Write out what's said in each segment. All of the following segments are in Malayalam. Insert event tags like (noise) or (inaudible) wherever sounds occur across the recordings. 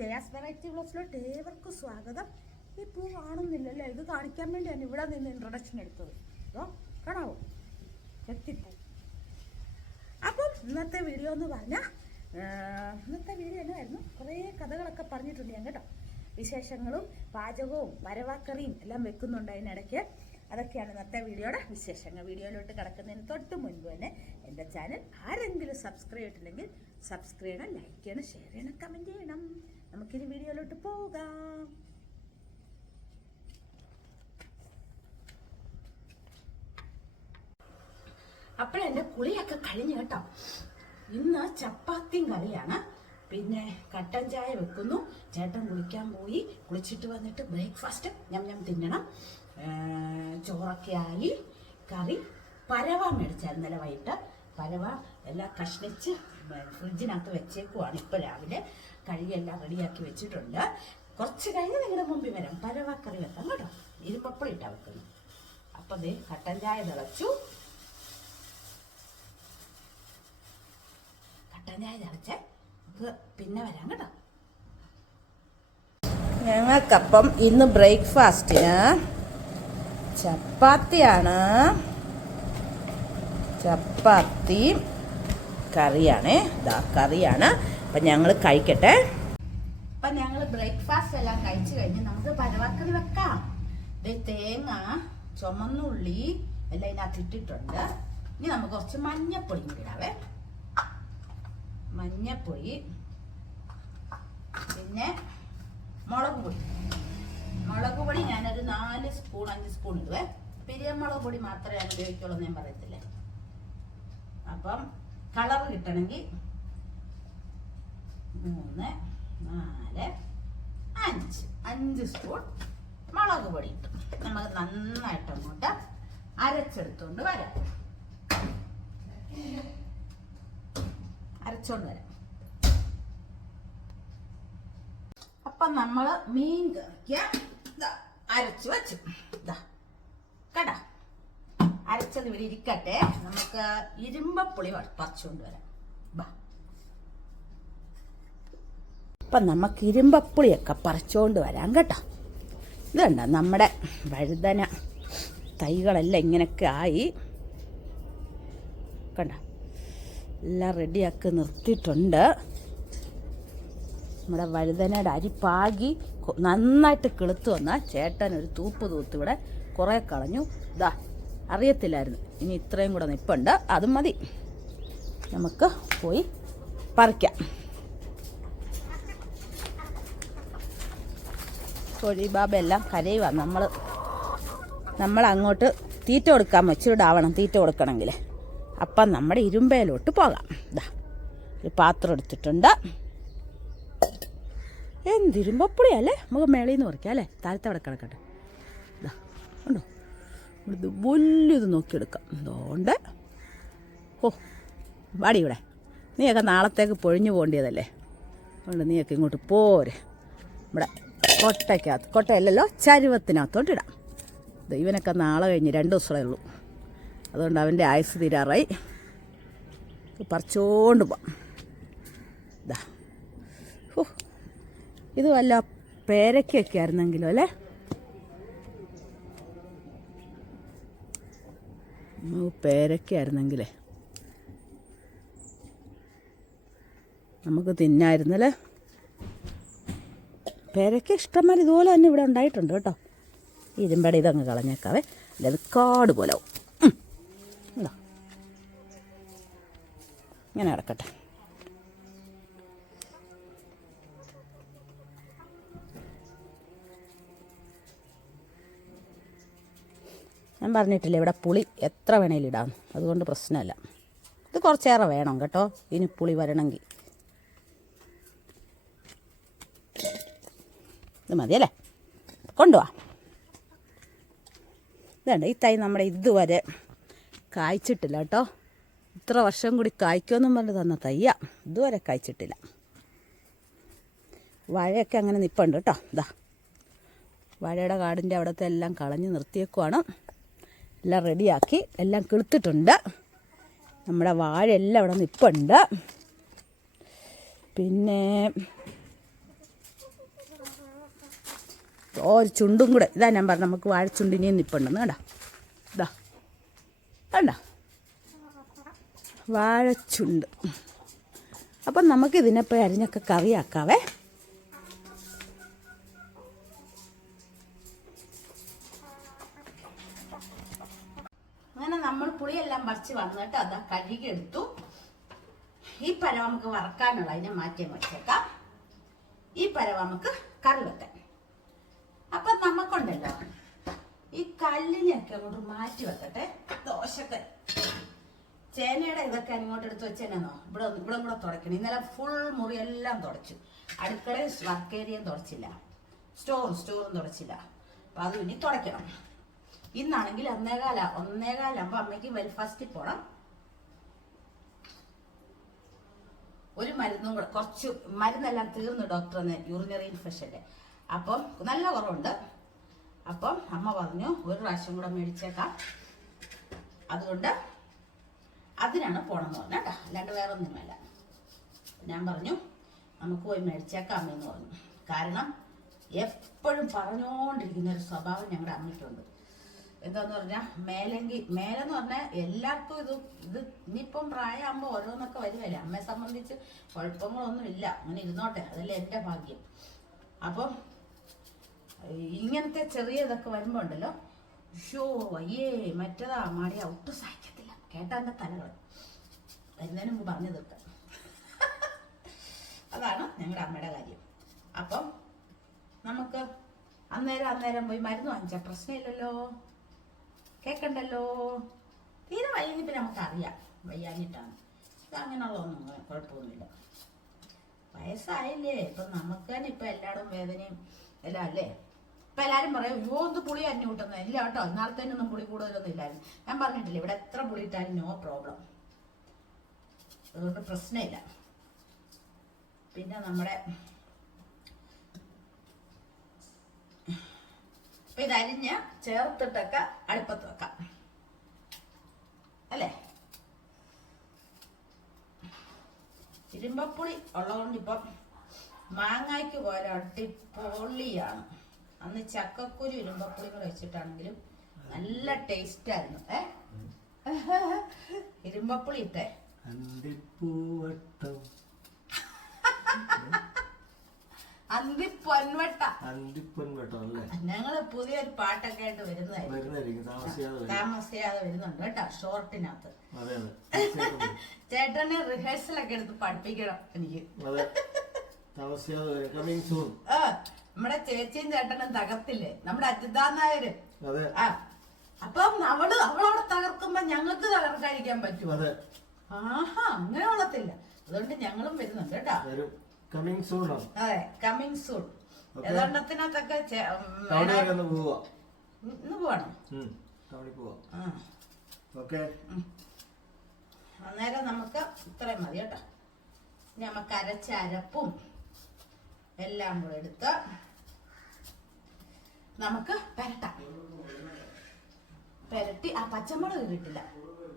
ജയാസ് വെറൈറ്റി ബ്ലോസിലോട്ട് ഏവർക്കും സ്വാഗതം. ഈ പൂ കാണുന്നില്ലല്ലോ? ഇത് കാണിക്കാൻ വേണ്ടിയാണ് ഇവിടെ നിന്ന് ഇൻട്രൊഡക്ഷൻ എടുത്തത്. അതോ കാണാവോ? എത്തിപ്പോ. അപ്പം ഇന്നത്തെ വീഡിയോ എന്ന് പറഞ്ഞാൽ ഇന്നത്തെ വീഡിയോ എന്നായിരുന്നു? കുറേ കഥകളൊക്കെ പറഞ്ഞിട്ടുണ്ട് ഞാൻ കേട്ടോ. വിശേഷങ്ങളും പാചകവും വരവാക്കറിയും എല്ലാം വെക്കുന്നുണ്ട് അതിനിടയ്ക്ക്. അതൊക്കെയാണ് ഇന്നത്തെ വീഡിയോയുടെ വിശേഷങ്ങൾ. വീഡിയോയിലോട്ട് കിടക്കുന്നതിന് തൊട്ട് മുൻപ് തന്നെ എന്റെ ചാനൽ ആരെങ്കിലും സബ്സ്ക്രൈബ് ചെയ്തിട്ടില്ലെങ്കിൽ സബ്സ്ക്രൈബ് ചെയ്യണം ലൈക്ക് ചെയ്യണം ഷെയർ ചെയ്യണം കമന്റ് ചെയ്യണം. നമുക്കിനി വീഡിയോയിലോട്ട് പോകാം. അപ്പോഴെന്റെ കുളിയൊക്കെ കഴിഞ്ഞു കേട്ടോ. ഇന്ന് ചപ്പാത്തിയും കറിയാണ്. പിന്നെ കട്ടൻ ചായ വെക്കുന്നു. ചേട്ടൻ കുളിക്കാൻ പോയി. കുളിച്ചിട്ട് വന്നിട്ട് ബ്രേക്ക്ഫാസ്റ്റ് ഞം ഞം തിന്നണം. ചോറൊക്കെ ആയി. കറി പരവ മേടിച്ചായിരുന്നു ഇന്നലെ വൈകിട്ട്. പരവ എല്ലാം കഷ്ണിച്ച് ഫ്രിഡ്ജിനകത്ത് വെച്ചേക്കുവാണ് ഇപ്പോൾ രാവിലെ. കഴുകിയെല്ലാം റെഡിയാക്കി വെച്ചിട്ടുണ്ട്. കുറച്ച് കഴിഞ്ഞ് നിങ്ങളുടെ മുമ്പിൽ വരാം. പരവാക്കറി വെക്കാം കേട്ടോ. ഇരുപ്പപ്പളം ഇട്ടാ വെക്കുന്നു. അപ്പം ദേ കട്ടൻ ചായ തിളച്ചു. കട്ടൻ ചായ തിളച്ച്. പിന്നെ വരാം കേട്ടോ. ഞങ്ങൾക്കപ്പം ഇന്ന് ബ്രേക്ക്ഫാസ്റ്റിന് ചപ്പാത്തിയാണ്. ചപ്പാത്തി കറിയാണേ. ഇതാ കറിയാണ്. അപ്പം ഞങ്ങൾ കഴിക്കട്ടെ. അപ്പം ഞങ്ങൾ ബ്രേക്ക്ഫാസ്റ്റ് എല്ലാം കഴിച്ചു കഴിഞ്ഞ് നമുക്ക് പരവാക്കറി വെക്കാം. തേങ്ങ ചുമന്നുള്ളി എല്ലാം ഇതിനകത്ത് ഇട്ടിട്ടുണ്ട്. ഇനി നമുക്ക് കുറച്ച് മഞ്ഞപ്പൊടി ഇടാവേ. മഞ്ഞപ്പൊടി പിന്നെ മുളക് പൊടി. മുളക് പൊടി ഞാനൊരു നാല് സ്പൂൺ അഞ്ച് സ്പൂൺ ഇടുവേ. പിരിയമുളക് പൊടി മാത്രമേ ഞാൻ ഉപയോഗിക്കുള്ളൂ ഞാൻ പറയത്തില്ലേ? അപ്പം കളർ കിട്ടണമെങ്കിൽ മൂന്ന് നാല് അഞ്ച്. അഞ്ച് സ്പൂൺ മുളക് പൊടി. ഇട്ടു നന്നായിട്ട് അങ്ങോട്ട് അരച്ചെടുത്തുകൊണ്ട് വരാം. അരച്ചോണ്ട് വരാം. അപ്പം നമ്മൾ മീൻ കറിക്ക് അരച്ചു വെച്ചു. കേട്ടാ അരച്ചത് ഇവിടെ ഇരിക്കട്ടെ. നമുക്ക് ഇരുമ്പപ്പുളി പറിച്ചുകൊണ്ട് വരാം. അപ്പം നമുക്ക് ഇരുമ്പപ്പുളിയൊക്കെ പറിച്ചുകൊണ്ട് വരാം കേട്ടോ. ഇത് കണ്ടോ നമ്മുടെ വഴുതന തൈകളെല്ലാം ഇങ്ങനെയൊക്കെ ആയി. കണ്ട? എല്ലാം റെഡിയാക്കി നിർത്തിയിട്ടുണ്ട്. നമ്മുടെ വഴുതനയുടെ അരിപ്പാകി നന്നായിട്ട് കിളുത്ത് വന്നാൽ ചേട്ടൻ ഒരു തൂപ്പ് തൂത്ത് ഇവിടെ കുറേ കളഞ്ഞു. ഇതാ അറിയത്തില്ലായിരുന്നു. ഇനി ഇത്രയും കൂടെ നിപ്പുണ്ട്. അതും മതി. നമുക്ക് പോയി പറിക്കാം. കോഴി ബാബ എല്ലാം കരയുക നമ്മൾ നമ്മൾ അങ്ങോട്ട് തീറ്റ കൊടുക്കാൻ വെച്ചിടാവണം തീറ്റ കൊടുക്കണമെങ്കിൽ അപ്പം നമ്മുടെ ഇരുമ്പയിലോട്ട് പോകാം. ഇതാ ഒരു പാത്രം എടുത്തിട്ടുണ്ട്. എന്തിരുമ്പപ്പുളിയല്ലേ നമുക്ക് മേളിൽ നിന്ന് പറിക്കാം അല്ലേ? താഴത്തെ അവിടെ കിടക്കട്ടെ. ഇതാ ഉണ്ടോ ഇത് വലിയത് നോക്കിയെടുക്കാം. എന്തുകൊണ്ട് ഓ വാടി ഇവിടെ. നീയൊക്കെ നാളത്തേക്ക് പൊഴിഞ്ഞു പോകേണ്ടതല്ലേ അതുകൊണ്ട് നീയൊക്കെ ഇങ്ങോട്ട് പോരെ. ഇവിടെ കൊട്ടയ്ക്കകത്ത്. കൊട്ടയല്ലല്ലോ ചരുവത്തിനകത്തോട്ട് ഇടാം. ഇവനൊക്കെ നാളെ കഴിഞ്ഞ് രണ്ട് ദിവസമേ ഉള്ളൂ. അതുകൊണ്ട് അവന്റെ ആയുസ് തീരാറായി. പറിച്ചോണ്ട് പോവാം. ഇതാ ഓ ഇത് വല്ല പേരയ്ക്കൊക്കെ ആയിരുന്നെങ്കിലും അല്ലേ? പേരയ്ക്ക ആയിരുന്നെങ്കിലേ. നമുക്ക് തിന്നായിരുന്നല്ലേ? പേരയ്ക്ക ഇഷ്ടംമാതിരി ഇതുപോലെ തന്നെ ഇവിടെ ഉണ്ടായിട്ടുണ്ട് കേട്ടോ. ഇരുമ്പട ഇതങ്ങ് കളഞ്ഞേക്കാവേ. അല്ലെങ്കിൽ കാട് പോലെ ആവും. ഇങ്ങനെ കിടക്കട്ടെ. ഞാൻ പറഞ്ഞിട്ടില്ല ഇവിടെ പുളി എത്ര വേണേലും ഇടാം. അതുകൊണ്ട് പ്രശ്നമല്ല. ഇത് കുറച്ചേറെ വേണം കേട്ടോ. ഇനി പുളി വരണമെങ്കിൽ. ഇത് മതിയല്ലേ കൊണ്ടുപോവാ ഇതുണ്ട് ഈ തൈ നമ്മുടെ ഇതുവരെ കായ്ച്ചിട്ടില്ല കേട്ടോ. ഇത്ര വർഷം കൂടി കായ്ക്കുമെന്നും പറഞ്ഞ് തന്ന തയ്യ. ഇതുവരെ കായ്ച്ചിട്ടില്ല. വാഴയൊക്കെ അങ്ങനെ നിൽപ്പുണ്ട് കേട്ടോ. ഇതാ വാഴയുടെ കാടിന്റെ അവിടുത്തെ എല്ലാം കളഞ്ഞ് നിർത്തിയേക്കുവാണ്. എല്ലാം റെഡിയാക്കി. എല്ലാം കിളുത്തിട്ടുണ്ട്. നമ്മുടെ വാഴ എല്ലാം അവിടെ നിൽപ്പുണ്ട് പിന്നെ ഒരു ചുണ്ടും കൂടെ. ഇതാ ഞാൻ പറഞ്ഞു നമുക്ക് വാഴച്ചുണ്ടിനെയും നിപ്പുണ്ടെന്ന് കണ്ടാ. ഇതാ. കണ്ട? വാഴച്ചുണ്ട്. അപ്പം നമുക്ക് പോയി അരിഞ്ഞൊക്കെ കറിയാക്കാവേ. അങ്ങനെ നമ്മൾ പുളിയെല്ലാം പറിച്ച് വന്നിട്ട് അത് കഴുകിയെടുത്തു. ഈ പരവ നമുക്ക് വറക്കാനുള്ള അതിനെ മാറ്റി വെച്ചേക്കാം. ഈ പരവ നമുക്ക് കറി വെക്കാൻ അപ്പം നമുക്കുണ്ടല്ലോ ഈ കല്ലിനെയൊക്കെ അങ്ങോട്ട് മാറ്റി വെക്കട്ടെ. ദോശക്കൽ ചേനയുടെ ഇതൊക്കെ അങ്ങോട്ട് എടുത്ത് വെച്ചേനോ ഇവിടെ ഇവിടെ കൂടെ തുടയ്ക്കണം. ഇന്നലെ ഫുൾ മുറി എല്ലാം തുടച്ചു അടുക്കളയും വർക്ക് ഏരിയയും തുടച്ചില്ല. സ്റ്റോറും സ്റ്റോറും തുടച്ചില്ല. അപ്പം അത് ഇനി തുടയ്ക്കണം. ഇന്നാണെങ്കിൽ ഒന്നേകാല ഒന്നേകാലാകുമ്പോൾ അമ്മയ്ക്ക് വെൽഫാസ്റ്റിൽ പോണം. ഒരു മരുന്നും കൂടെ കുറച്ച് മരുന്നെല്ലാം തീർന്നു ഡോക്ടർ യൂറിനറി ഇൻഫെക്ഷന്റെ അപ്പം നല്ല കുറവുണ്ട്. അപ്പം അമ്മ പറഞ്ഞു ഒരു പ്രാവശ്യം കൂടെ മേടിച്ചേക്കാം. അതുകൊണ്ട് അതിനാണ് പോണെന്ന് പറഞ്ഞ കേട്ടോ. അല്ലാണ്ട് വേറെ ഒന്നുമല്ല ഞാൻ പറഞ്ഞു നമുക്ക് പോയി മേടിച്ചേക്കാം എന്ന് പറഞ്ഞു. കാരണം എപ്പോഴും പറഞ്ഞുകൊണ്ടിരിക്കുന്ന ഒരു സ്വഭാവം ഞങ്ങളുടെ അമ്മയ്ക്കുണ്ട്. എന്താന്ന് പറഞ്ഞാൽ മേലെങ്കിൽ മേലെന്ന് പറഞ്ഞാൽ എല്ലാവർക്കും ഇത് ഇത് ഇനിയിപ്പം പ്രായമാകുമ്പോൾ ഓരോന്നൊക്കെ വരുമല്ലേ അമ്മയെ സംബന്ധിച്ച് കുഴപ്പങ്ങളൊന്നും ഇല്ല അങ്ങനെ ഇരുന്നോട്ടെ. അതല്ലേ എന്റെ ഭാഗ്യം. അപ്പം ഇങ്ങനത്തെ ചെറിയ ഇതൊക്കെ വരുമ്പോൾ ഉണ്ടല്ലോ ഷോ അയ്യേ മറ്റേതാ മാടിയ ഒട്ടും സഹിക്കത്തില്ല കേട്ടാ എന്റെ തലകൾ. വരുന്നതിന് മുമ്പ് പറഞ്ഞു തീർക്കാം. (laughs) അതാണ് ഞങ്ങളുടെ അമ്മയുടെ കാര്യം. അപ്പം നമുക്ക് അന്നേരം അന്നേരം പോയി മരുന്ന് വാങ്ങിച്ചാൽ പ്രശ്നമില്ലല്ലോ. കേക്കണ്ടല്ലോ. തീരെ പിന്നെ നമുക്കറിയാം. വയ്യാഞ്ഞിട്ടാണ്. അങ്ങനെയുള്ളതൊന്നും കുഴപ്പമൊന്നുമില്ല. വയസ്സായില്ലേ? ഇപ്പം നമുക്ക് തന്നെ ഇപ്പം എല്ലായിടും വേദനയും എല്ലാം അല്ലേ? ഇപ്പം എല്ലാവരും പറയും അയ്യോ ഒന്ന് പുളി അരിഞ്ഞു കൂട്ടുന്നത് ഇല്ല കേട്ടോ ഇന്നാളത്തെ ഒന്നും പുളി കൂടുതലൊന്നും ഇല്ലായിരുന്നു ഞാൻ പറഞ്ഞിട്ടില്ല ഇവിടെ എത്ര പുളി ഇട്ടാലും നോ പ്രോബ്ലം അതുകൊണ്ട് പ്രശ്നമില്ല. പിന്നെ നമ്മുടെ ഇതരിഞ്ഞ് ചേർത്തിട്ടൊക്കെ അടുപ്പത്ത് വെക്കാം. അല്ലേ? ഇരുമ്പപ്പുളി ഉള്ളതുകൊണ്ട് ഇപ്പം മാങ്ങായ്ക്ക് പോലെ അടിപൊളിയാണ്. അന്ന് ചക്കക്കുരു ഇരുമ്പപ്പുളി വെച്ചിട്ടാണെങ്കിലും നല്ല ടേസ്റ്റ് ആയിരുന്നു ഏ ഇരുമ്പപ്പുളി ഇട്ടേ. അന്തിപ്പൂവട്ടം. അന്തിപ്പൊൻവട്ട. അന്തിപ്പൊൻവട്ടം അല്ലേ? ഞങ്ങൾ പുതിയൊരു പാട്ടൊക്കെ ആയിട്ട് വരുന്നതായിരിക്കും. വരുന്നതായിരിക്കും താമസിയാതെ വരുന്നുണ്ട് കേട്ടോ ഷോർട്ടിനകത്ത്. ചേട്ടനെ റിഹേഴ്സൽ ഒക്കെ എടുത്ത് പഠിപ്പിക്കണം എനിക്ക്. താമസിയാതെ കമ്മിങ് സൂൺ നമ്മുടെ ചേച്ചിയും ചേട്ടനും തകർത്തില്ലേ? നമ്മുടെ അജിതാ നായര്. ആ. അപ്പം അവൾ അവളവിടെ തകർക്കുമ്പോ ഞങ്ങൾക്ക് തകർക്കാതിരിക്കാൻ പറ്റുമോ? അതെ. ആഹാ അങ്ങനെ കൊള്ളത്തില്ല. അതുകൊണ്ട് ഞങ്ങളും വരുന്നുണ്ട് കേട്ടോ. കമ്മിങ് സൂൺ അതെ കമ്മിങ് സൂൺ ഏതാണ്ടത്തിനകത്തൊക്കെ ഇന്ന് പോവാണ്. അന്നേരം നമുക്ക് ഇത്രയും മതി കേട്ടോ. ഇനി നമുക്ക് അരച്ചരപ്പും എല്ലാം കൂടെ എടുത്ത് നമുക്ക് പെരട്ടാം. പെരട്ടി ആ പച്ചമുളക് കിട്ടില്ല.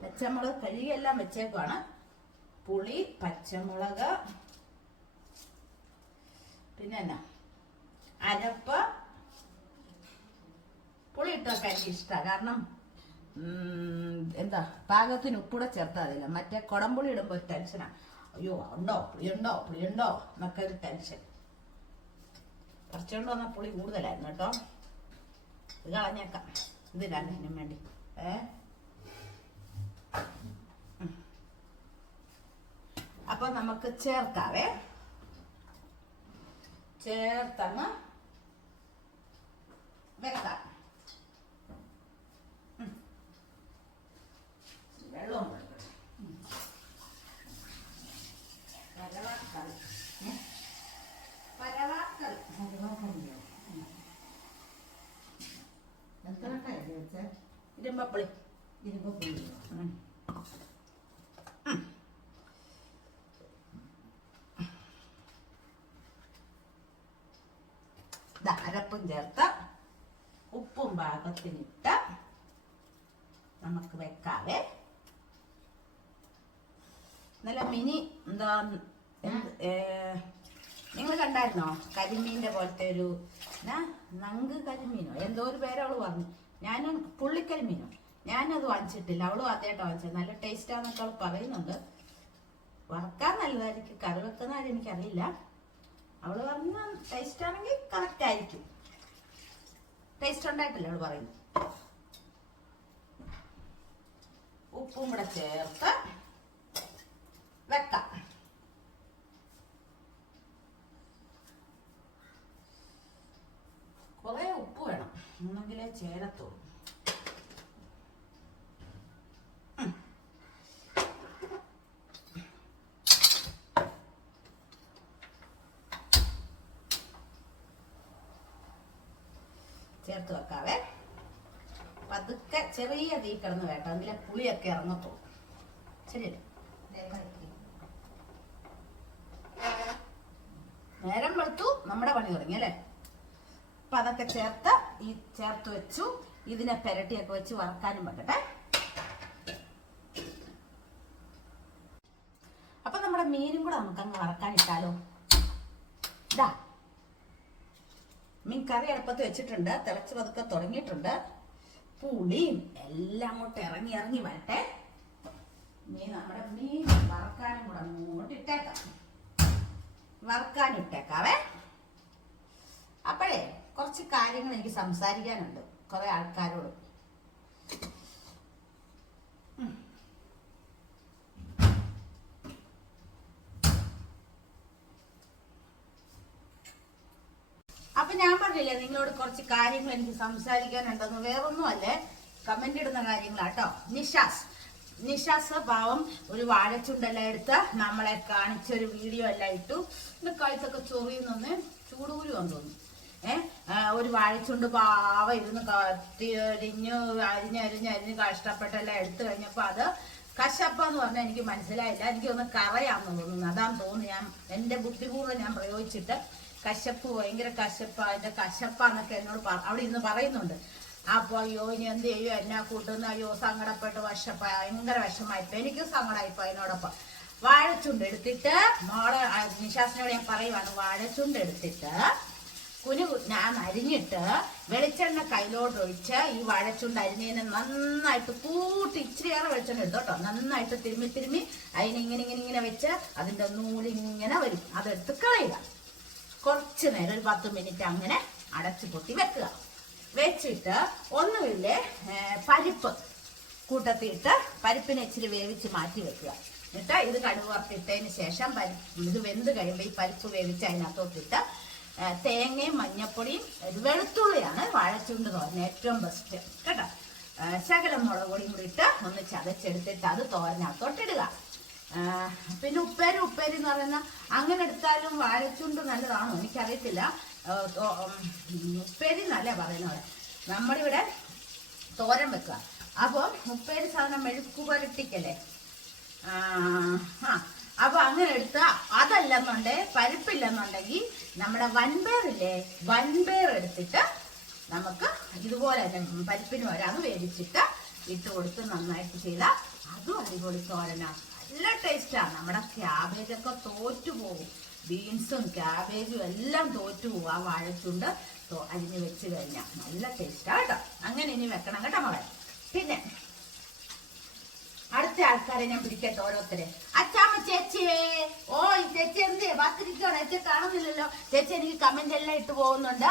പച്ചമുളക് കഴുകിയെല്ലാം വെച്ചേക്കുവാണ്. പുളി പച്ചമുളക് പിന്നെ എന്നാ? അരപ്പ്. പുളി ഇട്ടൊക്കെ എനിക്ക് ഇഷ്ടമാണ് കാരണം എന്താ പാകത്തിന് ഉപ്പൂടെ ചേർത്താൽ അതില്ല മറ്റേ കുടംപുളി ഇടുമ്പോൾ ഒരു ടെൻഷനാണ് അയ്യോ ഉണ്ടോ? പുളിയുണ്ടോ? പുളിയുണ്ടോ? എന്നൊക്കെ ഒരു ടെൻഷൻ. കുറച്ചുകൊണ്ട് വന്ന പുളി കൂടുതലായിരുന്നു കേട്ടോ. ഇത് കളഞ്ഞേക്കാം ഇതിലാണ് ഇതിനും വേണ്ടി. ഏ? അപ്പൊ നമുക്ക് ചേർക്കാവേ. ചേർത്തങ്ങ് വെക്കാം. അരപ്പും ചേർത്ത് ഉപ്പും പാകത്തിനിട്ട് നമുക്ക് വെക്കാവേ. നല്ല മിനി എന്താ നിങ്ങൾ കണ്ടായിരുന്നോ? കരിമീന്റെ പോലത്തെ ഒരു നങ്ക് കരിമീനോ? എന്തോ ഒരു പേര് അവൾ പറഞ്ഞു. ഞാനും പുള്ളിക്കരിമീനോ? ഞാനത് വാങ്ങിച്ചിട്ടില്ല. അവളും ആദ്യമായിട്ടാണ് വാങ്ങിച്ചത്. നല്ല ടേസ്റ്റാന്നൊക്കെ അവൾ പറയുന്നുണ്ട്. വറക്കാൻ നല്ലതായിരിക്കും. കറി വെക്കുന്ന കാര്യം എനിക്കറിയില്ല അവൾ പറഞ്ഞ ടേസ്റ്റ് ആണെങ്കിൽ കറക്റ്റ് ആയിരിക്കും. ടേസ്റ്റ് ഉണ്ടായിട്ടില്ല അവൾ പറയുന്നു. ഉപ്പും കൂടെ ചേർത്ത് വെക്കാം. കുറെ ഉപ്പ് വേണം. എന്നെങ്കിലേ ചേരത്തുള്ളൂ ചേർത്ത് വെക്കാവേ പതുക്കെ ചെറിയ തീ കിടന്ന് കേട്ടോ. അതിലെ പുളിയൊക്കെ ശരിയല്ലേ? നേരം വെളുത്തു. നമ്മുടെ പണി തുടങ്ങി അല്ലേ? അപ്പൊ അതൊക്കെ ചേർത്ത് ഈ ചേർത്ത് വെച്ചു. ഇതിനെ പെരട്ടിയൊക്കെ വെച്ച് വറക്കാനും വെക്കട്ടെ അപ്പൊ നമ്മുടെ മീനും കൂടെ നമുക്ക് അങ്ങ് വറക്കാനിട്ടാലോ ഇതാ. മീൻ കറി അടുപ്പത്ത് വെച്ചിട്ടുണ്ട്. തിളച്ച് പതുക്കെ തുടങ്ങിയിട്ടുണ്ട്. പുളിയും എല്ലാം അങ്ങോട്ട് ഇറങ്ങി ഇറങ്ങി വരട്ടെ. ഇനി നമ്മുടെ മീൻ വറക്കാനും കൂടെ അങ്ങോട്ട് ഇട്ടേക്കാം. വറക്കാനും ഇട്ടേക്കാവേ. അപ്പോഴേ കുറച്ച് കാര്യങ്ങൾ എനിക്ക് സംസാരിക്കാനുണ്ട്. കുറെ ആൾക്കാരോട്. അപ്പൊ ഞാൻ പറഞ്ഞില്ലേ നിങ്ങളോട് കുറച്ച് കാര്യങ്ങൾ എനിക്ക് സംസാരിക്കാനുണ്ടെന്ന്. വേറൊന്നും അല്ലേ കമന്റ് ഇടുന്ന കാര്യങ്ങളാട്ടോ നിഷാസ് നിഷാസ് പാവം ഒരു വാഴച്ചുണ്ടെല്ലാം എടുത്ത് നമ്മളെ കാണിച്ച ഒരു വീഡിയോ എല്ലാം ഇട്ടു. ഇന്ന് കഴുത്തൊക്കെ ചൊറിയുന്നൊന്ന് ചൂടുകൂരി വന്നു തോന്നുന്നു. ഏ? ഒരു വാഴച്ചുണ്ട് പാവ ഇരുന്ന് കത്തി അരിഞ്ഞ് അരിഞ്ഞ് അരിഞ്ഞ് കഷ്ടപ്പെട്ടെല്ലാം എടുത്തു കഴിഞ്ഞപ്പോ അത് കശപ്പ എന്ന് പറഞ്ഞാൽ എനിക്ക് മനസ്സിലായില്ല. എനിക്കൊന്ന് കറയാന്ന് തോന്നുന്നു. അതാന്ന് തോന്നുന്നു ഞാൻ എന്റെ ബുദ്ധിപൂർവം ഞാൻ പ്രയോഗിച്ചിട്ട് കശപ്പ് ഭയങ്കര കശപ്പ അതിന്റെ കശപ്പാന്നൊക്കെ എന്നോട് അവിടെ ഇന്ന് പറയുന്നുണ്ട്. അപ്പൊ അയ്യോ ഇനി എന്ത് ചെയ്യും? എന്നാ കൂട്ടുന്ന അയ്യോ സങ്കടപ്പെട്ട് വശപ്പ ഭയങ്കര വിഷമായിപ്പോ എനിക്കും സങ്കടമായിപ്പോ അതിനോടൊപ്പം വാഴച്ചുണ്ട് എടുത്തിട്ട് മോളെ നിശാസിനോട് ഞാൻ പറയുവാണ് വാഴച്ചുണ്ട് എടുത്തിട്ട് കുനു ഞാൻ അരിഞ്ഞിട്ട് വെളിച്ചെണ്ണ കയ്യിലോട്ട് ഒഴിച്ച് ഈ വാഴച്ചുണ്ട് അരിഞ്ഞതിനെ നന്നായിട്ട് കൂട്ടി ഇച്ചിരിയേറെ വെളിച്ചെണ്ണ എടുത്തു നന്നായിട്ട് തിരുമ്മി തിരുമ്മി അതിനെ ഇങ്ങനെ ഇങ്ങനെ ഇങ്ങനെ വെച്ച് അതിന്റെ നൂലിങ്ങനെ വരും. അതെടുത്ത് കളയുക. കുറച്ച് നേരം ഒരു പത്ത് മിനിറ്റ് അങ്ങനെ അടച്ചു പൊത്തി വെക്കുക. വെച്ചിട്ട് ഒന്നുമില്ലേ പരിപ്പ് കൂട്ടത്തിയിട്ട് പരിപ്പിനെ ഇച്ചിരി വേവിച്ച് മാറ്റി വെക്കുക. എന്നിട്ട് ഇത് കടുക് വറുത്തിട്ടതിന് ശേഷം പരിപ്പ് ഇത് വെന്ത് കഴിയുമ്പോൾ ഈ പരിപ്പ് വേവിച്ച് അതിനകത്തോട്ടിട്ട് തേങ്ങയും മഞ്ഞപ്പൊടിയും ഒരു വെളുത്തുള്ളിയാണ് വാഴച്ചുണ്ട് തോരൻ ഏറ്റവും ബെസ്റ്റ് കേട്ടോ? ശകലം മുളക് പൊടിയും കൂടി ഇട്ട് ഒന്ന് ചതച്ചെടുത്തിട്ട് അത് തോരനകത്തോട്ടിടുക. പിന്നെ ഉപ്പേരി ഉപ്പേരി എന്ന് പറയുന്ന അങ്ങനെ എടുത്താലും വാഴച്ചുണ്ട് നല്ലതാണോ? എനിക്കറിയത്തില്ല. ഉപ്പേരി എന്നല്ല പറയുന്നത് നമ്മുടെ ഇവിടെ തോരൻ വെക്കുക. അപ്പോൾ ഉപ്പേരി സാധനം മെഴുക്ക് പുരട്ടിക്കല്ലേ ആ, അപ്പൊ അങ്ങനെ എടുത്ത അതല്ലെന്നുണ്ടെ പരിപ്പില്ലെന്നുണ്ടെങ്കിൽ നമ്മുടെ വൻപേറില്ലേ വൻപേർ എടുത്തിട്ട് നമുക്ക് ഇതുപോലെ തന്നെ പരിപ്പിന് വരാന്ന് വേവിച്ചിട്ട് ഇട്ട് കൊടുത്ത് നന്നായിട്ട് ചെയ്താൽ അതും അടിപൊളി തോരനാ നല്ല ടേസ്റ്റാണ് നമ്മുടെ ക്യാബേജൊക്കെ തോറ്റു പോകും ബീൻസും ക്യാബേജും എല്ലാം തോറ്റു പോകും ആ വാഴച്ചുണ്ട്. തോ- അരിഞ്ഞ് വെച്ച് കഴിഞ്ഞാൽ നല്ല ടേസ്റ്റാ കേട്ടോ. അങ്ങനെ ഇനി വെക്കണം കേട്ടോ മകളെ. പിന്നെ അടുത്ത ആൾക്കാരെ ഞാൻ പിടിക്കട്ടെ ഓരോരുത്തരെ. അച്ചാമ്മ ചേച്ചിയെ ഓ ചേച്ചി എന്തേ? പാത്തിരിക്കണോ ചേച്ചി കാണുന്നില്ലല്ലോ. ചേച്ചി എനിക്ക് കമന്റ് എല്ലാം ഇട്ട് പോകുന്നുണ്ട്.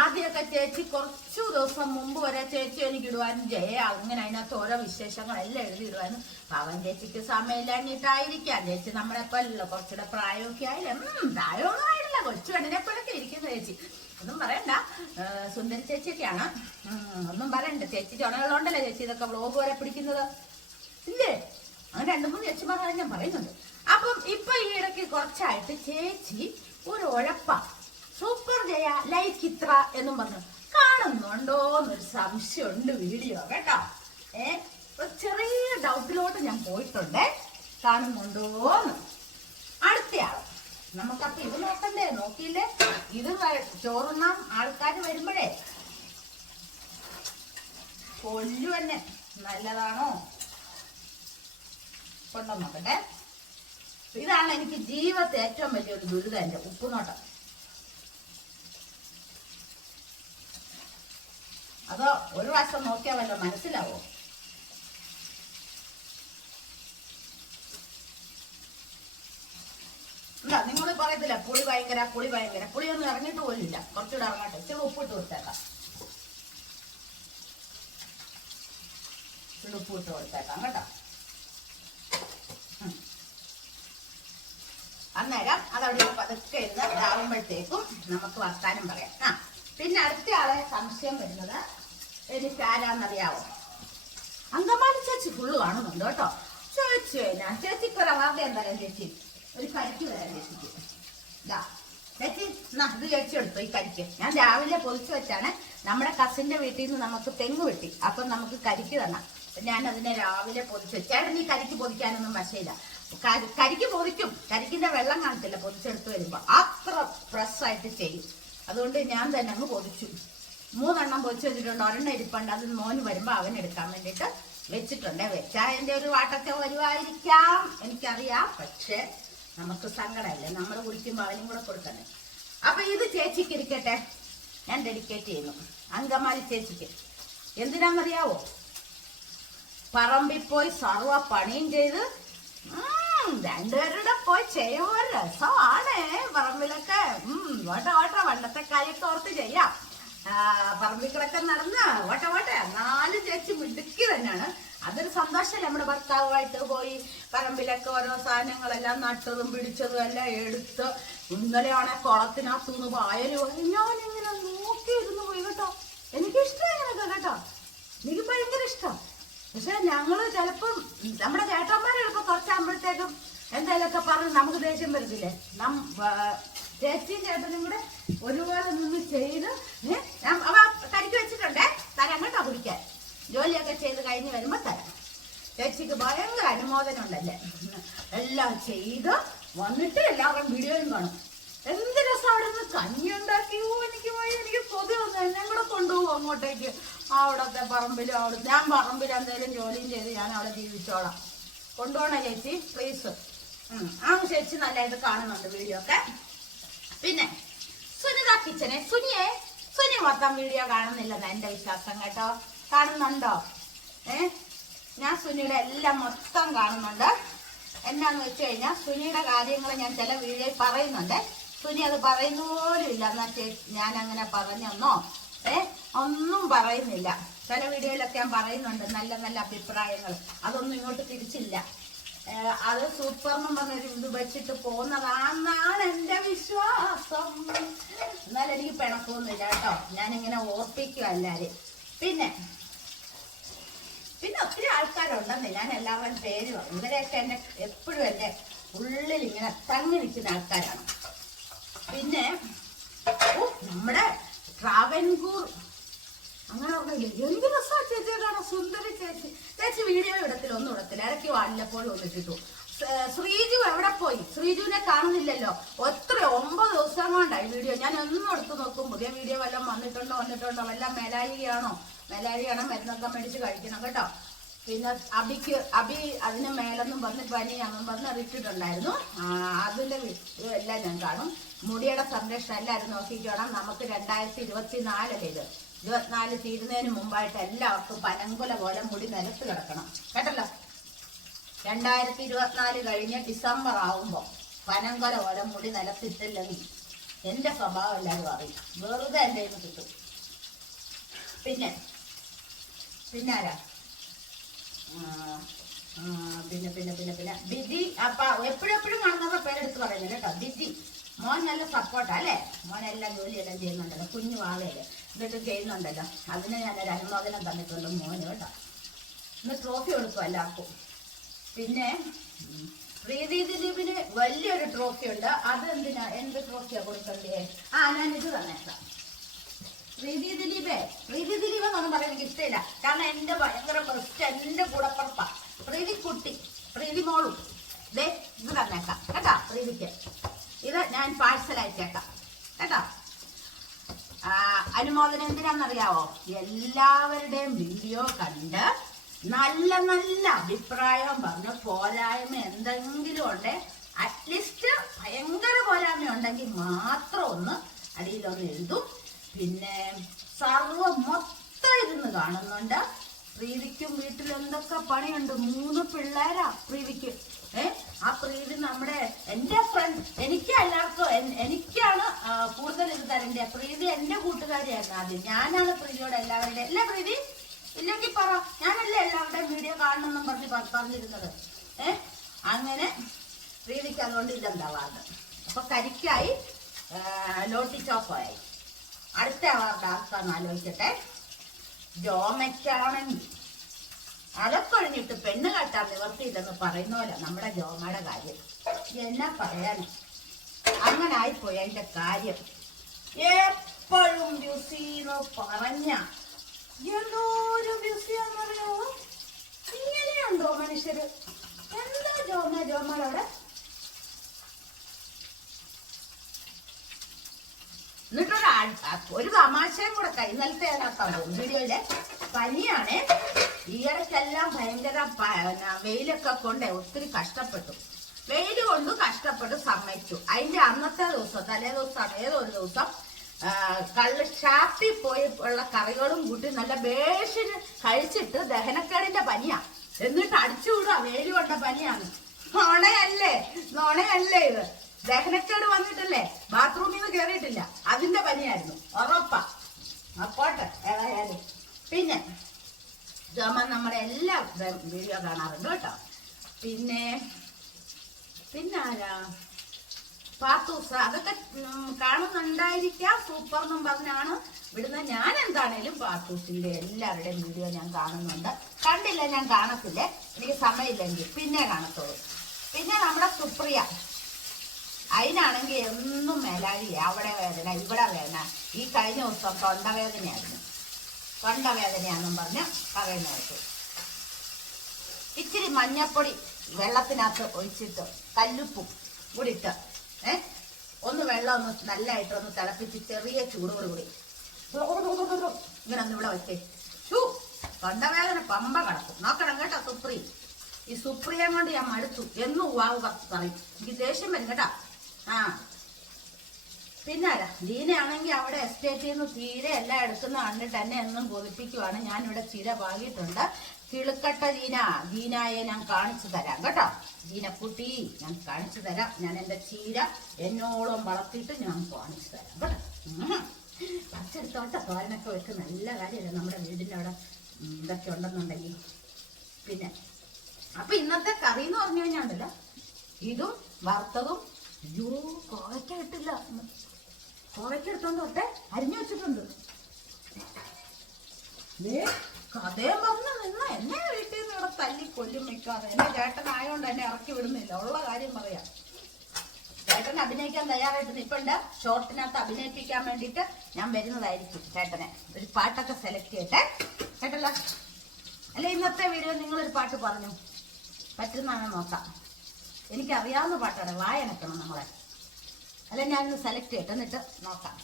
ആദ്യമൊക്കെ ചേച്ചി കുറച്ചു ദിവസം മുമ്പ് വരെ ചേച്ചി എനിക്ക് ഇടുവാനും ജയ അങ്ങനെ അതിനകത്ത് ഓരോ വിശേഷങ്ങളെല്ലാം എഴുതി ഇടുവാനും പവൻ ചേച്ചിക്ക് സമയമില്ലാഞ്ഞിട്ടായിരിക്കാം ചേച്ചി നമ്മളെ കൊല്ലല്ലോ കുറച്ചുകൂടെ പ്രായമൊക്കെ ആയില്ലേ? പ്രായമൊന്നും ആയില്ല കൊച്ചു പെണ്ണിനെ പോലൊക്കെ ഇരിക്കുന്ന ചേച്ചി. ഒന്നും പറയണ്ട. സുന്ദരി ചേച്ചിയൊക്കെയാണ്. ഒന്നും പറയണ്ട. ചേച്ചി ചുണകളുണ്ടല്ലോ ചേച്ചി. ഇതൊക്കെ വ്ളോഗ് വരെ പിടിക്കുന്നത്. ഇല്ലേ? അങ്ങനെ രണ്ടു മൂന്ന് ചേച്ചിമാരാണ് ഞാൻ പറയുന്നുണ്ട്. അപ്പം ഇപ്പൊ ഈ ഇടയ്ക്ക് കുറച്ചായിട്ട് ചേച്ചി ഒരു ഉഴപ്പ സൂപ്പർ ജയ ലൈക്ക് ഇത്ര എന്നും പറഞ്ഞു. കാണുന്നുണ്ടോ എന്നൊരു സംശയമുണ്ട് വീഡിയോ കേട്ടോ. ഏ? ചെറിയ ഡൗട്ടിലോട്ട് ഞാൻ പോയിട്ടുണ്ട്. കാണുന്നുണ്ടോന്ന്. അടുത്തയാൾ നമുക്കപ്പൊ ഇത് നോക്കണ്ടേ? നോക്കിയില്ലേ? ഇത് ചോറുന്ന ആൾക്കാർ വരുമ്പോഴേ. കൊല്ലു തന്നെ നല്ലതാണോ? കൊണ്ടോ നോക്കട്ടെ ഇതാണ് എനിക്ക് ജീവിതത്തെ ഏറ്റവും വലിയൊരു ദുരിതം എന്റെ ഉപ്പുനോട്ടം. ഒരു പ്രാവശ്യം നോക്കിയാൽ വല്ല മനസ്സിലാവോ? ഇല്ല നിങ്ങൾ പറയത്തില്ല പുളി ഭയങ്കര പുളി ഭയങ്കര. പുളി ഒന്നും ഇറങ്ങിയിട്ട് പോലില്ല കുറച്ചുകൂടെ ഇറങ്ങട്ടെ. ഇച്ചിരി ഉപ്പിട്ട് കൊടുത്തേക്കാം. ഇച്ചിരി ഉപ്പിട്ട് കൊടുത്തേക്കാം കേട്ടോ. അന്നേരം അതവിടെ പതുക്കെ ഇരുന്ന് ഇതാവുമ്പോഴത്തേക്കും നമുക്ക് വർത്താനം പറയാം. ആ പിന്നെ അടുത്ത ആളെ സംശയം വരുന്നത് എനിക്ക് ആരാന്നറിയാവോ അങ്കമാലി ചേച്ചി ഫുള്ള് കാണുന്നുണ്ട് കേട്ടോ. ചേച്ചി ഞാൻ ചേച്ചിക്ക് ഒരു അവാർഡ് എന്തായാലും ചേച്ചി. ഒരു കരിക്ക് വരാൻ ചേച്ചിക്ക്. ചേച്ചി എന്നാ ഇത് ചേച്ചി എടുത്തു ഈ കരിക്ക്. ഞാൻ രാവിലെ പൊതിച്ചു വെച്ചാണ് നമ്മുടെ കസിന്റെ വീട്ടിൽ നിന്ന് നമുക്ക് തെങ്ങ് വെട്ടി. അപ്പം നമുക്ക് കരിക്ക് തന്ന. ഞാൻ അതിനെ രാവിലെ പൊതിച്ചു. ചേട്ടൻ ഈ കരിക്ക് പൊതിക്കാനൊന്നും വശയില്ല. കരിക്ക് പൊതിക്കും. കരിക്കിന്റെ വെള്ളം കാണത്തില്ല പൊതിച്ചെടുത്ത് വരുമ്പോ. അത്ര പ്രസ്സായിട്ട് ചെയ്യും. അതുകൊണ്ട് ഞാൻ തന്നെ അങ്ങ് പൊതിച്ചു. മൂന്നെണ്ണം പൊതിച്ച് വെച്ചിട്ടുണ്ട്. ഒരെണ്ണം ഇരിപ്പുണ്ട്. അത് മോന് വരുമ്പോ അവൻ എടുക്കാൻ വേണ്ടിട്ട് വെച്ചിട്ടുണ്ട്. വെച്ചാൽ എന്റെ ഒരു വാട്ടത്തെ വരുമായിരിക്കാം എനിക്കറിയാം. പക്ഷെ നമുക്ക് സങ്കടമല്ലേ? നമ്മൾ കുടിക്കുമ്പോ അവനും കൂടെ കൊടുക്കണേ അപ്പൊ ഇത് ചേച്ചിക്ക് ഇരിക്കട്ടെ. ഞാൻ ഡെഡിക്കേറ്റ് ചെയ്യുന്നു. അങ്കമാലി ചേച്ചിക്ക്. എന്തിനാണെന്നറിയാവോ പറമ്പിൽ പോയി സർവ പണിയും ചെയ്ത് രണ്ടുപേരുടെ പോയി ചെയ്യുമ്പോ ഒരു രസമാണ്. പറമ്പിലൊക്കെ ഓട്ട ഓട്ട പണ്ടത്തെ കാര്യമൊക്കെ ഓർത്ത് ചെയ്യാം. പറമ്പിൽ കിടക്കാൻ നടന്ന് ഓട്ട ഓട്ട നാല് ചേച്ചി മിടുക്കി തന്നെയാണ്. അതൊരു സന്തോഷമല്ലേ നമ്മുടെ ഭർത്താവുമായിട്ട് പോയി പറമ്പിലൊക്കെ ഓരോ സാധനങ്ങളെല്ലാം നട്ടതും പിടിച്ചതും എല്ലാം എടുത്ത് ഇന്നലെയാണെ കുളത്തിനകത്തുനിന്ന് പായൽ ഞാൻ ഇങ്ങനെ നോക്കിയിരുന്നു പോയി കേട്ടോ. എനിക്കിഷ്ടം ഇങ്ങനെയൊക്കെ കേട്ടോ. എനിക്ക് ഭയങ്കര ഇഷ്ടം. പക്ഷെ ഞങ്ങൾ ചിലപ്പം നമ്മുടെ ചേട്ടന്മാരെ ചിലപ്പോൾ എന്തായാലൊക്കെ പറഞ്ഞ് നമുക്ക് ദേഷ്യം വരുന്നില്ലേ നം ചേച്ചിയും ചേട്ടനും കൂടെ ഒരുപോലെ നിന്ന് ചെയ്ത് അവ കരിക്ക് വെച്ചിട്ടുണ്ടേ? തരാം കേട്ടോ കുടിക്കാൻ. ജോലിയൊക്കെ ചെയ്ത് കഴിഞ്ഞ് വരുമ്പോൾ തരാം. ചേച്ചിക്ക് ഭയങ്കര അനുമോദനം ഉണ്ടല്ലേ എല്ലാം ചെയ്ത് വന്നിട്ട് എല്ലാവരും വീഡിയോയും കാണും. എന്ത് രസം അവിടെ നിന്ന് കഞ്ഞി ഉണ്ടാക്കി? ഓ, എനിക്ക് പോയി എനിക്ക് കൊതി വന്നു. എന്നെ കൂടെ കൊണ്ടുപോകും അങ്ങോട്ടേക്ക്? അവിടത്തെ പറമ്പിലും അവിടെ ഞാൻ പറമ്പിൽ എന്തെങ്കിലും ജോലിയും ചെയ്ത് ഞാൻ അവിടെ ജീവിച്ചോളാം. കൊണ്ടുപോകണ ചേച്ചി? പ്ലീസ് ആ ചേച്ചി നല്ലതായിട്ട് കാണുന്നുണ്ട് വീഡിയോ ഒക്കെ. പിന്നെ സുനിത കിച്ചനെ സുനിയെ സുനി മൊത്തം വീഡിയോ കാണുന്നില്ലെന്ന് എന്റെ വിശ്വാസം കേട്ടോ. കാണുന്നുണ്ടോ? ഏ? ഞാൻ സുനിയുടെ എല്ലാം മൊത്തം കാണുന്നുണ്ട്. എന്നാന്ന് വെച്ച് കഴിഞ്ഞാൽ സുനിയുടെ കാര്യങ്ങൾ ഞാൻ ചില വീഡിയോയിൽ പറയുന്നുണ്ട്. സുനി അത് പറയുന്ന പോലും ഇല്ല. എന്നാ ഞാൻ അങ്ങനെ പറഞ്ഞെന്നോ? ഏ? ഒന്നും പറയുന്നില്ല. ചില വീഡിയോയിലൊക്കെ ഞാൻ പറയുന്നുണ്ട് നല്ല നല്ല അഭിപ്രായങ്ങൾ. അതൊന്നും ഇങ്ങോട്ട് തിരിച്ചില്ല. അത് അത് സൂപ്പർന്നും പറഞ്ഞൊരു ഇത് വെച്ചിട്ട് പോകുന്നതാണെന്നാണ് എന്റെ വിശ്വാസം. എന്നാലും എനിക്ക് പിണക്കൊന്നുമില്ല കേട്ടോ. ഞാനിങ്ങനെ ഓർപ്പിക്കുക എല്ലാവരും പിന്നെ പിന്നെ ഒത്തിരി ആൾക്കാരുണ്ടെന്ന്. ഞാൻ എല്ലാവരുടെയും പേര് ഇവരെയൊക്കെ എന്നെ എപ്പോഴും എന്റെ ഉള്ളിൽ ഇങ്ങനെ തങ്ങി നിൽക്കുന്ന ആൾക്കാരാണ്. പിന്നെ നമ്മുടെ ട്രാവൻകൂർ. അങ്ങനെ പറഞ്ഞില്ലേ എന്ത് രസാ ചേച്ചിയുടെ കാണാൻ സുന്ദരി ചേച്ചി? ചേച്ചി വീഡിയോ ഇടത്തില്ല ഒന്നും ഇടത്തില്ല. ഇടയ്ക്ക് വല്ലപ്പോഴും ഒന്നിട്ടിട്ടു ശ്രീജു എവിടെ പോയി? ശ്രീജുവിനെ കാണുന്നില്ലല്ലോ. എത്ര ഒമ്പത് ദിവസം കൊണ്ടായി വീഡിയോ. ഞാൻ ഒന്നും എടുത്ത് നോക്കും പുതിയ വീഡിയോ വല്ലതും വന്നിട്ടുണ്ടോ വന്നിട്ടുണ്ടോ? വല്ല മേലാഴികയാണോ? മേലാഴിയാണോ മരുന്നൊക്കെ മേടിച്ച് കഴിക്കണം കേട്ടോ. പിന്നെ അബിക്ക് അബി അതിന് മേലൊന്നും വന്ന് പനി അന്നും ഇട്ടിട്ടുണ്ടായിരുന്നു അറിയിച്ചിട്ടുണ്ടായിരുന്നു അതിന്റെ എല്ലാം ഞാൻ കാണും. മുടിയുടെ സംരക്ഷണം എല്ലാവരും നോക്കിക്കോണം. നമുക്ക് രണ്ടായിരത്തി ഇരുപത്തി നാലല്ലേ ഇത്. ഇരുപത്തിനാല് തീരുന്നതിന് മുമ്പായിട്ട് എല്ലാവർക്കും പനങ്കുല പോലെ മുടി നിലത്ത് കിടക്കണം. കേട്ടല്ലോ? രണ്ടായിരത്തി ഇരുപത്തിനാല് കഴിഞ്ഞ് ഡിസംബർ ആവുമ്പോൾ പനങ്കുല പോലെ മുടി നിലത്തിട്ടില്ലെങ്കിൽ എന്റെ സ്വഭാവം എല്ലാവരും അറിയും. വെറുതെ എന്റെ നിന്ന് കിട്ടും. പിന്നെ പിന്നെ ആരാ ആ, ആ, പിന്നെ പിന്നെ പിന്നെ പിന്നെ. ബിജി അപ്പ എപ്പോഴും എപ്പോഴും കാണുന്നവരുടെ പേരെടുത്ത് പറയുന്നത് കേട്ടോ. ബിജി മോൻ നല്ല സപ്പോർട്ടാ അല്ലേ? മോൻ എല്ലാം ജോലിയെല്ലാം ചെയ്യുന്നുണ്ടല്ലോ കുഞ്ഞു വാവയല്ലേ ഇതൊക്കെ ചെയ്യുന്നുണ്ടല്ലോ. അതിന് ഞാനൊരു അനുമോദനം തന്നിട്ടുണ്ട് മോന് കേട്ടോ. ഇന്ന് ട്രോഫി കൊടുക്കും എല്ലാവർക്കും. പിന്നെ പ്രീതി ദിലീപിന് വലിയൊരു ട്രോഫി ഉണ്ട്. അത് എന്തിനാ എന്ത് ട്രോഫിയാ കൊടുക്കണ്ടേ ആ ഞാൻ ഇത് തന്നേക്കാം. പ്രീതി ദിലീപേ പ്രീതി ദിലീപ് എന്നൊന്നും പറയാൻ എനിക്ക് ഇഷ്ടമില്ല കാരണം എന്റെ ഭയങ്കര ബെസ്റ്റ് എന്റെ കൂടപ്പുറപ്പാ. പ്രീതി കുട്ടി പ്രീതി മോളും. ദേ ഇത് തന്നേക്കാം. കേട്ടാ പ്രീതിക്ക്. ഇത് ഞാൻ പാഴ്സൽ അയച്ചേക്കാം കേട്ടോ? അനുമോദനം എന്തിനാണെന്നറിയാവോ? എല്ലാവരുടെയും വീഡിയോ കണ്ട് നല്ല നല്ല അഭിപ്രായം പറഞ്ഞ് പോരായ്മ എന്തെങ്കിലും ഉണ്ട് അറ്റ്ലീസ്റ്റ് ഭയങ്കര പോരായ്മ ഉണ്ടെങ്കിൽ മാത്രം ഒന്ന് അടിയിലൊന്ന് എഴുതും. പിന്നെ സർവ മൊത്തം ഇരുന്ന് കാണുന്നുണ്ട്. പ്രീതിക്കും വീട്ടിൽ എന്തൊക്കെ പണിയുണ്ട്? മൂന്ന് പിള്ളേരാ പ്രീതിക്ക്. ഏ ആ പ്രീതി നമ്മുടെ എന്റെ തരണ്ടേ പ്രീതി എന്റെ കൂട്ടുകാരിയായിരുന്നു ആദ്യം. ഞാനാണ് പ്രീതിയോട് എല്ലാവരുടെയും അല്ലേ പ്രീതി ഇല്ലെങ്കിൽ പറ. ഞാനല്ലേ എല്ലാവരുടെയും വീഡിയോ കാണണമെന്നും പറഞ്ഞ് പറഞ്ഞിരുന്നത്. ഏ? അങ്ങനെ പ്രീതിക്ക് അതുകൊണ്ട് ഇതെന്താവാറ് അപ്പൊ കരിക്കായി ലോട്ടി ചോപ്പായി അടുത്ത അവാർഡ് ആർക്കാന്ന് ആലോചിക്കട്ടെ? ജോമയ്ക്കാണെങ്കിൽ അലക്കൊഴിഞ്ഞിട്ട് പെണ്ണ് കാട്ടാൻ നിവർത്തിയില്ലെന്ന് പറയുന്ന പോലെ നമ്മുടെ ജോമയുടെ കാര്യം. എന്നാ പറയാനും? അങ്ങനെ ആയിപ്പോയി അതിന്റെ കാര്യം. എപ്പോഴും ബ്യൂസിന്ന് പറഞ്ഞ എന്തോ എന്തോരു ബ്യൂസിയാണെന്നറിയോ ഇങ്ങനെയുണ്ടോ മനുഷ്യര്? എന്താ ജോമ ജോമയുടെ ഒരു തമാശയും കൂടെ കൈ അതിനകത്താണ് വീഡിയോയിലെ പനിയാണ്. ഈയിടയ്ക്കെല്ലാം ഭയങ്കര വെയിലൊക്കെ കൊണ്ട് ഒത്തിരി കഷ്ടപ്പെട്ടു. വെയിൽ കൊണ്ട് കഷ്ടപ്പെട്ട് സമ്മതിച്ചു. അതിന്റെ അന്നത്തെ ദിവസം തലേ ദിവസം ഏതോ ഒരു ദിവസം കള്ള് ഷാപ്പിൽ പോയി ഉള്ള കറികളും കൂട്ടി നല്ല ബേഷിന് കഴിച്ചിട്ട് ദഹനക്കേടിന്റെ പനിയാ. എന്നിട്ട് അടിച്ചു വിടുക വേലി കൊണ്ട പനിയാണ്. നോണയല്ലേ നോണയല്ലേ ഇത്. ദഹനക്കേട് വന്നിട്ടല്ലേ ബാത്റൂമിൽ നിന്ന് കയറിയിട്ടില്ല അതിന്റെ പനിയായിരുന്നു ഉറപ്പാ. അപ്പോട്ടെ ഏതായാലും. പിന്നെ ജോമ നമ്മുടെ എല്ലാ വീഡിയോ കാണാറുണ്ട് കേട്ടോ. പിന്നെ പിന്നെ ആരാ പാത്തൂസ അതൊക്കെ കാണുന്നുണ്ടായിരിക്കാം സൂപ്പർ എന്നും പറഞ്ഞാണ് ഇവിടുന്ന് ഞാൻ എന്താണേലും പാത്തൂസിന്റെ എല്ലാവരുടെയും വീഡിയോ ഞാൻ കാണുന്നുണ്ട്. കണ്ടില്ല ഞാൻ കാണത്തില്ലേ. എനിക്ക് സമയമില്ലെങ്കിൽ പിന്നെ കാണത്തുള്ളൂ. പിന്നെ നമ്മുടെ സുപ്രിയ. അതിനാണെങ്കിൽ എന്നും മേലാഴിയ അവിടെ വേദന ഇവിടെ വേദന. ഈ കഴിഞ്ഞ ദിവസം തൊണ്ടവേദനയായിരുന്നു. തൊണ്ടവേദനയാണെന്നും പറഞ്ഞ് പറയുന്ന കേട്ടു. ഇച്ചിരി മഞ്ഞപ്പൊടി വെള്ളത്തിനകത്ത് ഒഴിച്ചിട്ട് കല്ലുപ്പും കൂടി ഇട്ട് ഏ? ഒന്ന് വെള്ളം ഒന്ന് നല്ലതായിട്ട് ഒന്ന് തിളപ്പിച്ച് ചെറിയ ചൂടോട് കൂടി. ഇങ്ങനെ ഒന്ന് ഇവിടെ വെച്ചേ. ഷൂ തൊണ്ടവേദന പമ്പ കിടക്കും. നോക്കണം കേട്ടോ സുപ്രി. ഈ സുപ്രിയം കൊണ്ട് ഞാൻ മടുത്തു. എന്നും വാവ് പറയും. എനിക്ക് ദേഷ്യം വരും കേട്ടോ. ആ. പിന്നെ അല്ല ദീനയാണെങ്കിൽ അവിടെ എസ്റ്റേറ്റിൽ നിന്ന് തീരെ എല്ലാം എടുക്കുന്ന കണ്ടിട്ട് എന്നെ എന്നും കൊതിപ്പിക്കുവാണ് ഞാനിവിടെ ചിര വാങ്ങിയിട്ടുണ്ട്. കിളുക്കട്ട ദീന ദീനായെ ഞാൻ കാണിച്ചു തരാം. കേട്ടോ? ദീനക്കുട്ടി ഞാൻ കാണിച്ചു തരാം. ഞാൻ എന്റെ ചീര എന്നോളം വളർത്തിയിട്ട് ഞാൻ കാണിച്ചു തരാം. കേട്ടോ. പച്ചെടുത്തോട്ടെ തോരനൊക്കെ വെച്ച് നല്ല കാര്യമല്ലേ നമ്മുടെ വീടിന്റെ അവിടെ? ഇതൊക്കെ ഉണ്ടെന്നുണ്ടെങ്കിൽ. പിന്നെ അപ്പൊ ഇന്നത്തെ കറി എന്ന് പറഞ്ഞു കഴിഞ്ഞാണ്ടല്ലോ ഇതും വറുത്തതും. അയ്യോ കോവയ്ക്ക കിട്ടില്ല കോവയ്ക്ക എടുത്തോണ്ട് തൊട്ടേ അരിഞ്ഞു വെച്ചിട്ടുണ്ട്. കഥയും പറഞ്ഞ് നിന്ന എന്നെ വീട്ടിൽ നിന്ന് ഇവിടെ തല്ലി കൊല്ലും വെക്കാതെ ചേട്ടൻ ചേട്ടനായോണ്ട് എന്നെ ഇറക്കി വിടുന്നില്ല. ഉള്ള കാര്യം പറയാം. ചേട്ടൻ അഭിനയിക്കാൻ തയ്യാറായിട്ട് നിൽപ്പുണ്ട് ഷോർട്ടിനകത്ത് അഭിനയിപ്പിക്കാൻ വേണ്ടിയിട്ട് ഞാൻ വരുന്നതായിരിക്കും ചേട്ടനെ. ഒരു പാട്ടൊക്കെ സെലക്ട് ചെയ്യട്ടെ. ചേട്ടല്ല അല്ലെ ഇന്നത്തെ വീഡിയോ നിങ്ങളൊരു പാട്ട് പറഞ്ഞു. പറ്റുന്നതാണ് നോക്കാം. എനിക്കറിയാവുന്ന പാട്ടാണ്. വായനക്കണം നമ്മളെ. അല്ല ഞാനിന്ന് സെലക്ട് ചെയ്യട്ടെ. എന്നിട്ട് നോക്കാം.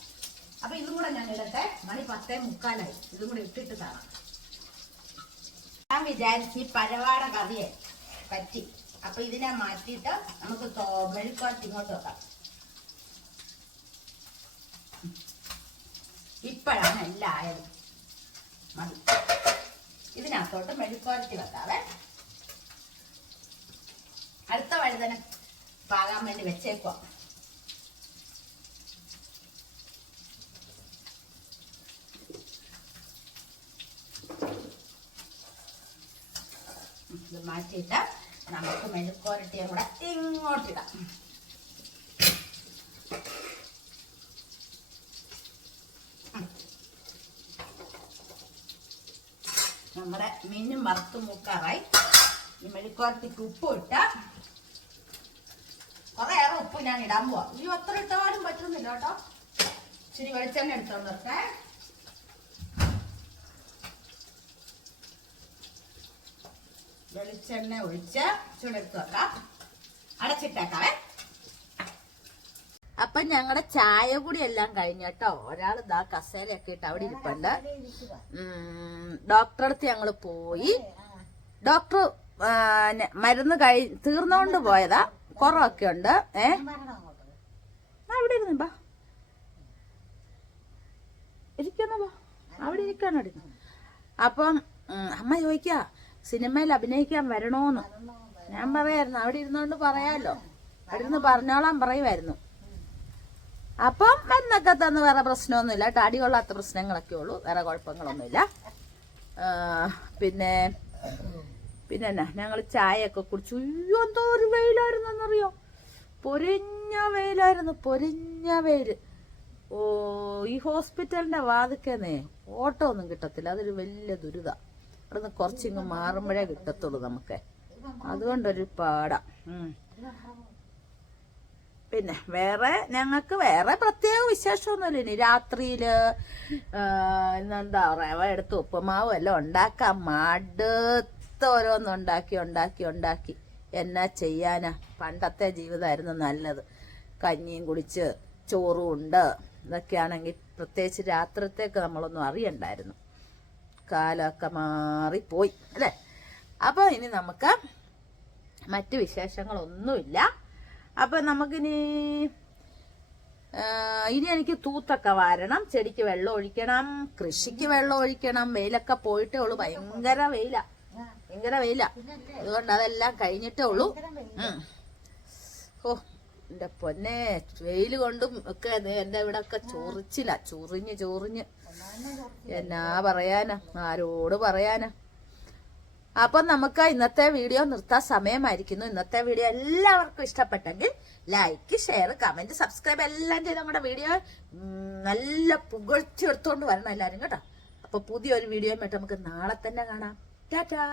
അപ്പൊ ഇതും കൂടെ ഞാൻ ഇടട്ടെ. മണി പത്തേ മുക്കാലായി. ഇതും കൂടെ ഇട്ടിട്ട് കാണാം. ഞാൻ വിചാരിച്ച് ഈ പരവാട കറിയെ പറ്റി. അപ്പൊ ഇതിനെ മാറ്റിയിട്ട് നമുക്ക് മെഴുക്കുവരട്ടി ഇങ്ങോട്ട് വെക്കാം. ഇപ്പോഴാണ് എല്ലാം മതി. ഇതിനകത്തോട്ട് മെഴുക്കുവരട്ടി വെക്കാവേ. അടുത്ത വഴുതന പാകാൻ വേണ്ടി വെച്ചേക്കുക ഇത് മാറ്റിയിട്ട് നമുക്ക് മെഴുക്കോരട്ടിയും കൂടെ ഇങ്ങോട്ടിടാം. നമ്മുടെ മീനും വറുത്ത് മൂക്കാറായി. ഈ മെഴുക്കോരട്ടിക്ക് ഉപ്പ് ഇട്ട കുറെ ഏറെ ഉപ്പ് ഞാൻ ഇടാൻ പോവാം. ഈ ഒത്ര ഇട്ടാലും പറ്റുന്നില്ല കേട്ടോ. ഇച്ചിരി വെളിച്ചെണ്ണ എടുത്തോണ്ട് വെളിച്ചെണ്ണ ഒഴിച്ച് ചൂടെടുത്ത് വെക്കാം അടച്ചിട്ടേക്കാവേ. അപ്പൊ ഞങ്ങളുടെ ചായ കൂടി എല്ലാം കഴിഞ്ഞ കേട്ടോ. ഒരാൾ ഇതാ കസേരയൊക്കെ ഇട്ട് അവിടെ ഇരിപ്പുണ്ട്. ഡോക്ടറെ അടുത്ത് ഞങ്ങൾ പോയി. ഡോക്ടർ മരുന്ന് കഴി തീർന്നോണ്ട് പോയതാ. കുറവൊക്കെ ഉണ്ട്. ഏ? അവിടെ ഇരുന്നു ബാ. ഇരിക്കുന്ന ബാ. അവിടെ ഇരിക്കാനോ അപ്പം അമ്മ ചോദിക്കാ സിനിമയിൽ അഭിനയിക്കാൻ വരണോന്ന് ഞാൻ പറയായിരുന്നു അവിടെ ഇരുന്നോണ്ട് പറയാലോ. അവിടെ ഇരുന്ന് പറഞ്ഞോളാൻ പറയുമായിരുന്നു. അപ്പം എന്നൊക്കെ തന്ന് വേറെ പ്രശ്നമൊന്നുമില്ല. ടാടി കൊള്ളാത്ത പ്രശ്നങ്ങളൊക്കെ ഉള്ളൂ. വേറെ കുഴപ്പങ്ങളൊന്നുമില്ല. പിന്നെ പിന്നെ എന്നാ ഞങ്ങൾ ചായയൊക്കെ കുടിച്ചു. അയ്യോ എന്തോ ഒരു വെയിലായിരുന്നു എന്നറിയോ പൊരിഞ്ഞ വെയിലായിരുന്നു പൊരിഞ്ഞ വെയിൽ ഓ ഈ ഹോസ്പിറ്റലിന്റെ വാതിക്കന്നേ ഓട്ടോ ഒന്നും കിട്ടത്തില്ല. അതൊരു വലിയ ദുരിത. അവിടുന്ന് കുറച്ചിങ്ങ് മാറുമ്പോഴേ കിട്ടത്തുള്ളൂ നമുക്ക്. അതുകൊണ്ടൊരു പാടാ. പിന്നെ വേറെ ഞങ്ങൾക്ക് വേറെ പ്രത്യേക വിശേഷമൊന്നുമില്ല. ഇനി രാത്രിയിൽ എന്താ പറയുക എടുത്ത് ഉപ്പുമാവ് എല്ലാം ഉണ്ടാക്കാം. മടുത്ത് ഓരോന്ന് ഉണ്ടാക്കി ഉണ്ടാക്കി ഉണ്ടാക്കി. എന്നാ ചെയ്യാനാ? പണ്ടത്തെ ജീവിതമായിരുന്നു നല്ലത്. കഞ്ഞിയും കുടിച്ച് ചോറും ഉണ്ട്. ഇതൊക്കെയാണെങ്കിൽ പ്രത്യേകിച്ച് രാത്രിത്തേക്ക് നമ്മളൊന്നും അറിയണ്ടായിരുന്നു. കാലമൊക്കെ മാറിപ്പോയി അല്ലേ? അപ്പോൾ ഇനി നമുക്ക് മറ്റു വിശേഷങ്ങളൊന്നുമില്ല. അപ്പൊ നമുക്കിനി ഇനി എനിക്ക് തൂത്തൊക്കെ വാരണം ചെടിക്ക് വെള്ളം ഒഴിക്കണം കൃഷിക്ക് വെള്ളം ഒഴിക്കണം വെയിലൊക്കെ പോയിട്ടേ ഉള്ളൂ. ഭയങ്കര വെയില ഭയങ്കര വെയില. അതുകൊണ്ട് അതെല്ലാം കഴിഞ്ഞിട്ടേ ഉള്ളൂ. ഓ എന്റെ പൊന്നെ വെയിൽ കൊണ്ടും ഒക്കെ എന്റെ ഇവിടെ ഒക്കെ ചൊറിച്ചില്ല ചൊറിഞ്ഞ് ചൊറിഞ്ഞ്. എന്നാ പറയാനാ? ആരോട് പറയാനാ? അപ്പം നമുക്ക് ഇന്നത്തെ വീഡിയോ നിർത്താൻ സമയമായിരിക്കുന്നു. ഇന്നത്തെ വീഡിയോ എല്ലാവർക്കും ഇഷ്ടപ്പെട്ടെങ്കിൽ ലൈക്ക് ഷെയർ കമന്റ് സബ്സ്ക്രൈബ് എല്ലാം ചെയ്ത് നമ്മുടെ വീഡിയോ നല്ല പുകഴ്ത്തി എടുത്തോണ്ട് വരണം എല്ലാരും കേട്ടോ. അപ്പൊ പുതിയൊരു വീഡിയോ മറ്റേ നമുക്ക് നാളെ തന്നെ കാണാം. ടാറ്റാ!